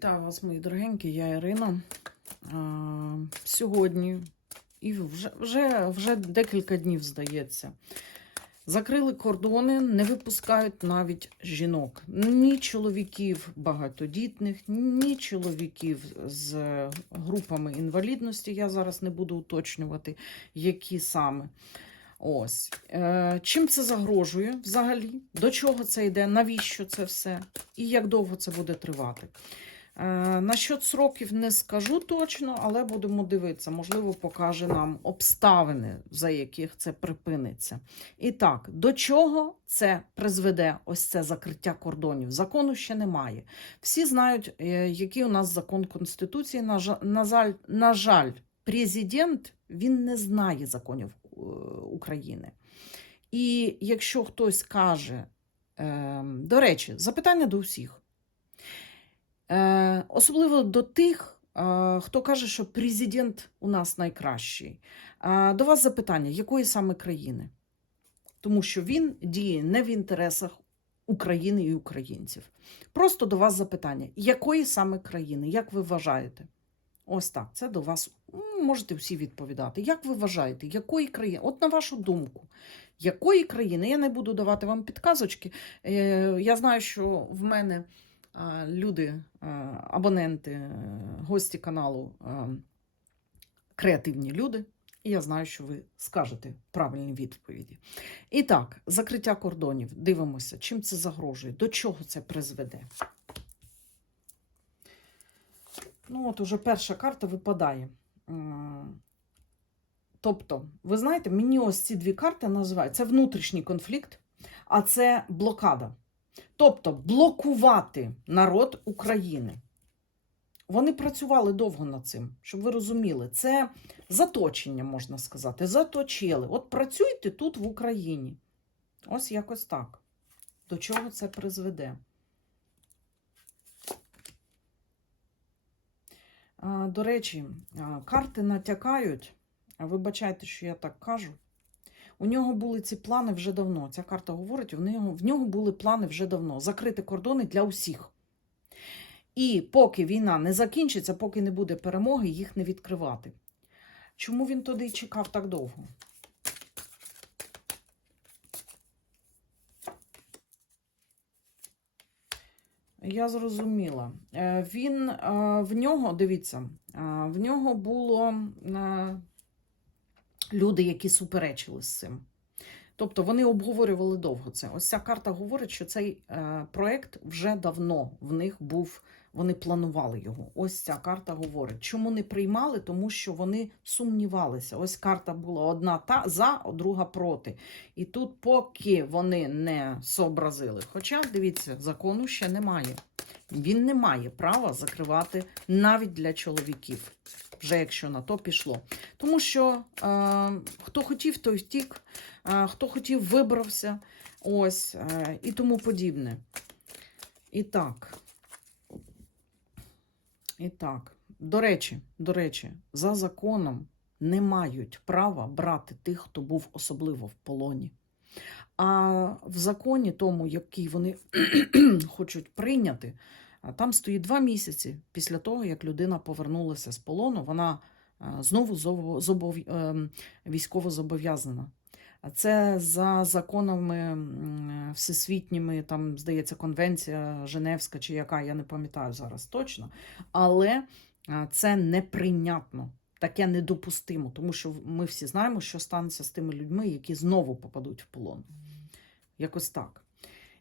Вітаю вас, мої дорогенькі, я Ірина. А, сьогодні, і вже, вже, вже декілька днів, здається, закрили кордони, не випускають навіть жінок. Ні чоловіків багатодітних, ні чоловіків з групами інвалідності. Я зараз не буду уточнювати, які саме. Ось. Е, чим це загрожує взагалі? До чого це йде? Навіщо це все? І як довго це буде тривати? Е, Насчет сроків не скажу точно, але будемо дивитися. Можливо, покаже нам обставини, за яких це припиниться. І так, до чого це призведе ось це закриття кордонів? Закону ще немає. Всі знають, е, який у нас закон Конституції. На жаль, на жаль, президент він не знає законів е, України. І якщо хтось каже, е, до речі, запитання до всіх. Е, особливо до тих, е, хто каже, що президент у нас найкращий. Е, до вас запитання, якої саме країни? Тому що він діє не в інтересах України і українців. Просто до вас запитання, якої саме країни? Як ви вважаєте? Ось так, це до вас можете всі відповідати. Як ви вважаєте, якої країни? От на вашу думку, якої країни? Я не буду давати вам підказочки. Я знаю, що в мене люди, абоненти, е, гості каналу креативні люди. І я знаю, що ви скажете правильні відповіді. І так, закриття кордонів. Дивимося, чим це загрожує, до чого це призведе. Ну, от уже перша карта випадає. Тобто, ви знаєте, мені ось ці дві карти називають це внутрішній конфлікт, а це блокада. Тобто блокувати народ України. Вони працювали довго над цим, щоб ви розуміли. Це заточення, можна сказати. Заточили. От працюйте тут в Україні. Ось якось так. До чого це призведе? До речі, карти натякають. Вибачайте, що я так кажу. У нього були ці плани вже давно. Ця карта говорить, в нього, в нього були плани вже давно. Закрити кордони для усіх. І поки війна не закінчиться, поки не буде перемоги, їх не відкривати. Чому він туди чекав так довго? Я зрозуміла. Е, Він е, в нього, дивіться, е, в нього було люди, які суперечили з цим. Тобто вони обговорювали довго це. Ось ця карта говорить, що цей е, проект вже давно в них був, вони планували його. Ось ця карта говорить. Чому не приймали? Тому що вони сумнівалися. Ось карта була одна та за, друга проти. І тут, поки вони не сообразили. Хоча, дивіться, закону ще немає. Він не має права закривати навіть для чоловіків, вже якщо на то пішло. Тому що е, хто хотів, той втік, е, хто хотів, вибрався. Ось е, і тому подібне. І так. І так. До речі, до речі, за законом не мають права брати тих, хто був особливо в полоні. А в законі, тому, який вони хочуть прийняти, там стоїть два місяці після того, як людина повернулася з полону, вона е, знову зобов- ем, військово зобов'язана. Це за законами всесвітніми, там, здається, конвенція Женевська чи яка, я не пам'ятаю зараз точно. Але е, це неприйнятно, таке недопустимо, тому що ми всі знаємо, що станеться з тими людьми, які знову попадуть в полон. Якось так.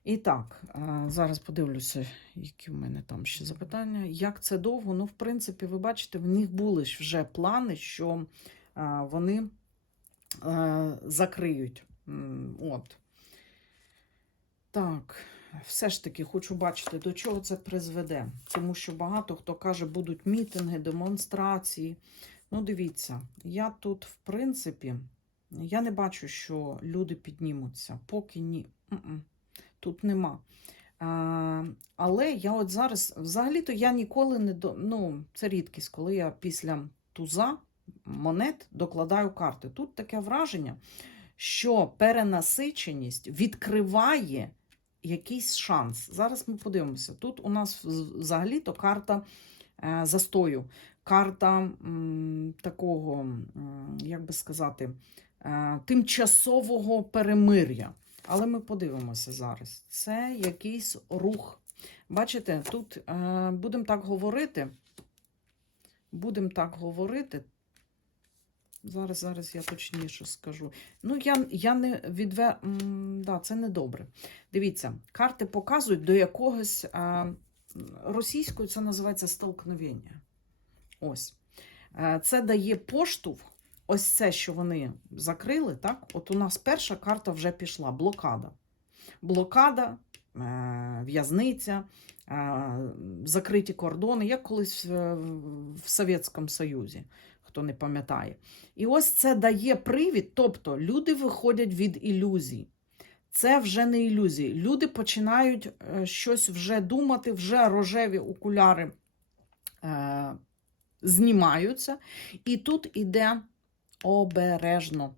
І так, е, зараз подивлюся, які в мене там ще запитання. Як це довго? Ну, в принципі, ви бачите, в них були ж вже плани, що е, вони е, закриють. От. Так, все ж таки хочу бачити, до чого це призведе. Тому що багато хто каже, будуть мітинги, демонстрації. Ну, дивіться, я тут, в принципі, я не бачу, що люди піднімуться. Поки ні. Тут нема. А, але я от зараз, взагалі-то я ніколи не до. Ну, це рідкість, коли я після туза монет докладаю карти. Тут таке враження, що перенасиченість відкриває якийсь шанс. Зараз ми подивимося. Тут у нас взагалі-то карта е, застою, карта м, такого, як би сказати, е, тимчасового перемир'я. Але ми подивимося зараз. Це якийсь рух. Бачите, тут е, будемо так говорити. Будемо так говорити. Зараз, зараз я точніше скажу. Ну, я, я не відве... м, Да, це не добре. Дивіться, карти показують до якогось а, російською це називається столкновення. Ось. Е, Це дає поштовх. Ось це, що вони закрили, так? От у нас перша карта вже пішла блокада. Блокада, е, в'язниця, е, закриті кордони, як колись в, Совєтському Союзі, хто не пам'ятає. І ось це дає привід, тобто люди виходять від ілюзій. Це вже не ілюзії. Люди починають е, щось вже думати, вже рожеві окуляри е, знімаються. І тут іде обережно.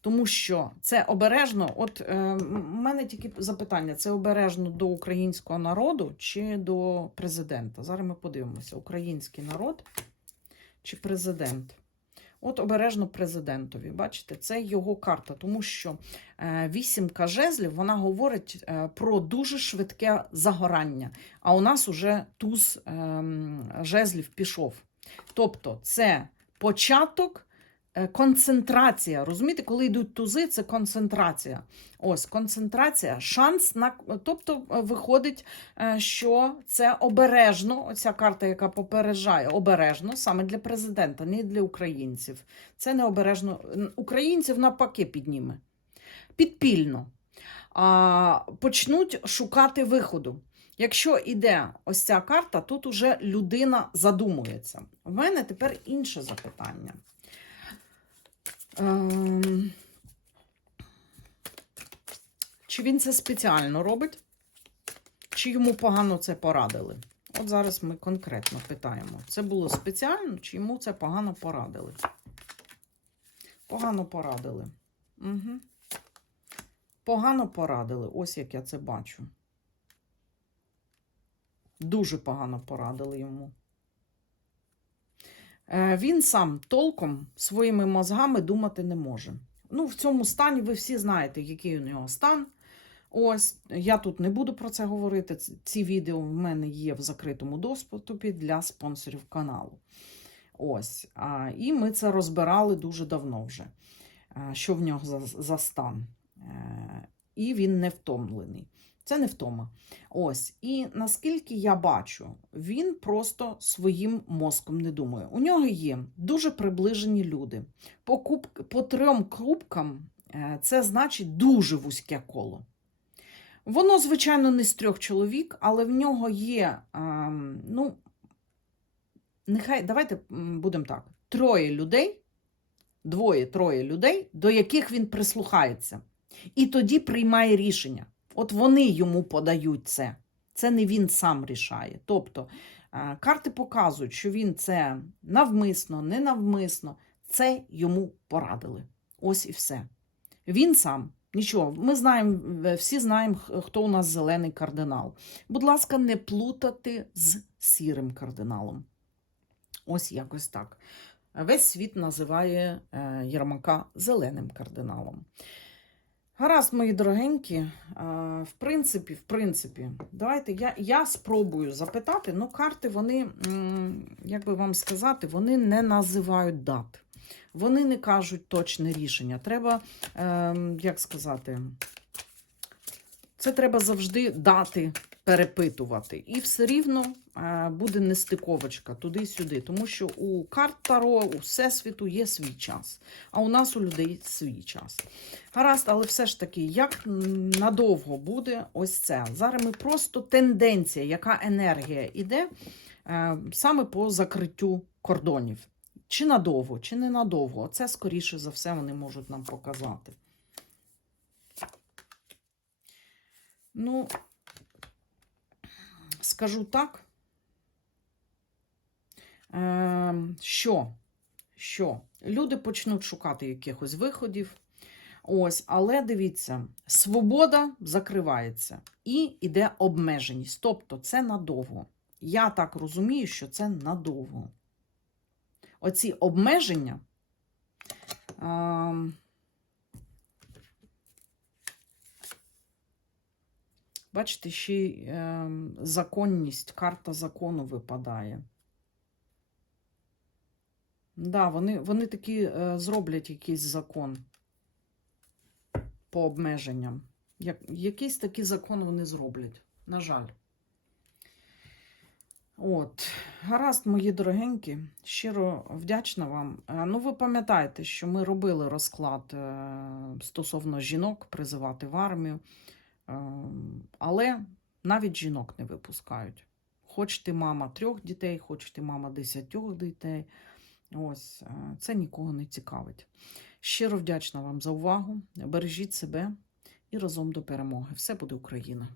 Тому що це обережно, от е, мене тільки запитання: це обережно до українського народу чи до президента? Зараз ми подивимося: український народ чи президент. От обережно президентові. Бачите, це його карта, тому що е, вісімка жезлів вона говорить е, про дуже швидке загорання. А у нас уже туз ем, жезлів пішов. Тобто, це початок. Е, Концентрація, розумієте, коли йдуть тузи, це концентрація. Ось концентрація, шанс на тобто е, виходить, е, що це обережно. Оця карта, яка попереджає, обережно саме для президента, не для українців. Це не обережно. Українців навпаки підніме. Підпільно. А, почнуть шукати виходу. Якщо іде ось ця карта, тут уже людина задумується. У мене тепер інше запитання. Ем, Чи він це спеціально робить? Чи йому погано це порадили? От зараз ми конкретно питаємо: це було спеціально, чи йому це погано порадили? Погано порадили. Угу. Погано порадили. Ось як я це бачу. Дуже погано порадили йому. Е, Він сам толком своїми мозгами думати не може. Ну, в цьому стані ви всі знаєте, який у нього стан. Ось, я тут не буду про це говорити. Ці відео в мене є в закритому доступі для спонсорів каналу. Ось. А, і ми це розбирали дуже давно вже, що в нього за, за стан. Е, і він не втомлений. Це не втома. Ось. І наскільки я бачу, він просто своїм мозком не думає. У нього є дуже приближені люди. По, куб, по трьом кубкам е, це значить дуже вузьке коло. Воно, звичайно, не з трьох чоловік, але в нього є, ем, ну, нехай, давайте будемо так: троє людей, двоє-троє людей, до яких він прислухається. І тоді приймає рішення. От вони йому подають це. Це не він сам рішає. Тобто е, карти показують, що він це навмисно, ненавмисно, це йому порадили. Ось і все. Він сам. Нічого, ми знаємо, е, всі знаємо, хто у нас зелений кардинал. Будь ласка, не плутати з сірим кардиналом. Ось якось так. Весь світ називає е, Єрмака зеленим кардиналом. Гаразд, мої дорогенькі, в принципі, в принципі, давайте я, я спробую запитати, ну карти, вони, як би вам сказати, вони не називають дат. Вони не кажуть точне рішення. Треба, е, як сказати, це треба завжди дати перепитувати. І все рівно е, буде нестиковочка туди-сюди, тому що у карт Таро, у Всесвіту є свій час, а у нас у людей свій час. Гаразд, але все ж таки, як надовго буде ось це? Зараз ми просто тенденція, яка енергія іде е, саме по закриттю кордонів. Чи надовго, чи не надовго. Це, скоріше за все, вони можуть нам показати. Ну, скажу так, е, що, що люди почнуть шукати якихось виходів. Ось, але дивіться, свобода закривається і йде обмеженість. Тобто це надовго. Я так розумію, що це надовго. Оці обмеження. Бачите, ще й е, законність, карта закону випадає. Да, вони, вони такі е, зроблять якийсь закон по обмеженням. Як, якийсь такий закон вони зроблять. На жаль. От, гаразд, мої дорогенькі, щиро вдячна вам. Е, Ну, ви пам'ятаєте, що ми робили розклад е, стосовно жінок призивати в армію, але навіть жінок не випускають. Хоч ти мама трьох дітей, хоч ти мама десятьох дітей. Ось е, це нікого не цікавить. Щиро вдячна вам за увагу. Бережіть себе і разом до перемоги. Все буде Україна!